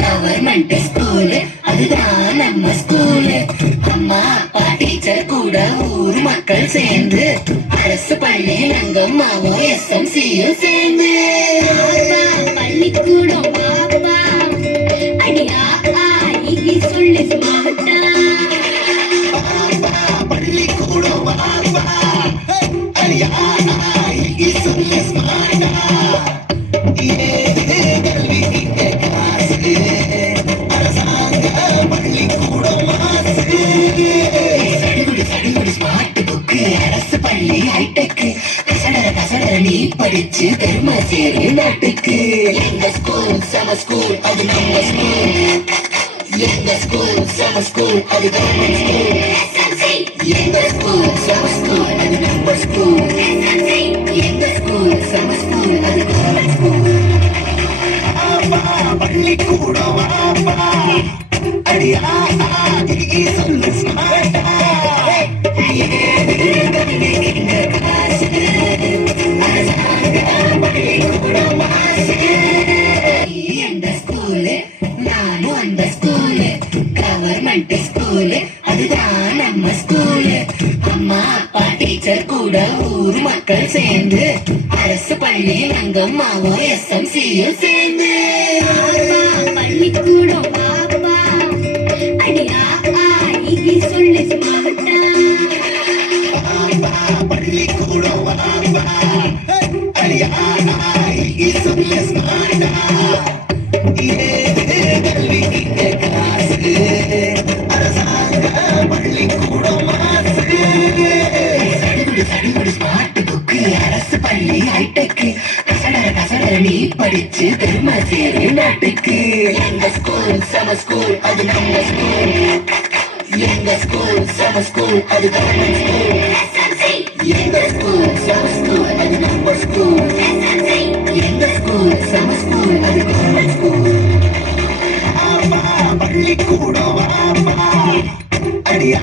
Government school அதுதான் நம்ம school. அம்மா அப்பா டீச்சர் கூட ஊர் மக்கள் சேர்ந்து அரசு பள்ளி அங்கம்மாவும் SMCயும் சேர்ந்து பள்ளிக்கூடம் பாப்பா அடியா ஆகி சொல்லி மாட்டா பள்ளிக்கூடம் பாப்பா அடியா ஆகி சொல்லி மாட்டா அரசு பள்ளி ஹைடெக் கசடர நீ படிச்சு பெருமை சேரு நாட்டுக்கு. எங்க ஸ்கூல் சம ஸ்கூல் அது நம்ம ஸ்கூல். எங்க ஸ்கூல் சம ஸ்கூல் அது கவர்மெண்ட் ஸ்கூல். எங்க ஸ்கூல் சம ஸ்கூல் அது நம்ம ஸ்கூல். எங்க ஸ்கூல் சம ஸ்கூல் அது கவர்மெண்ட் ஸ்கூல். பள்ளிக்கூடம் அடியா சொல்லு ஸ்மார்ட்டா நானும் அந்த ஸ்கூலு கவர்மெண்ட் ஸ்கூலு அதுதான் நம்ம ஸ்கூலு. அம்மா அப்பா டீச்சர் கூட ஊர் மக்கள் சேர்ந்து அரசு பள்ளி அங்கம்மாவும் SMCயும் சேர்ந்து பள்ளிக்கூடம் பாப்பா அடியா ஆகி சொல்லி மாட்டா பள்ளிக்கூடம் அடியா ஆகி சொல்லி மாட்டா அரசு பள்ளி ஹைடெக் கசடர நீ படிச்சு பெருமை சேரு நாட்டுக்கு. எங்க ஸ்கூல் சம ஸ்கூல் அது நம்ம ஸ்கூல். எங்க ஸ்கூல் சம ஸ்கூல் அது கவர்மெண்ட் ஸ்கூல். எங்க ஸ்கூல் சம ஸ்கூல் அது நம்ம ஸ்கூல். எங்க ஸ்கூல் சம ஸ்கூல் அது கவர்மெண்ட் ஸ்கூல். பள்ளிக்கூடம் அடியா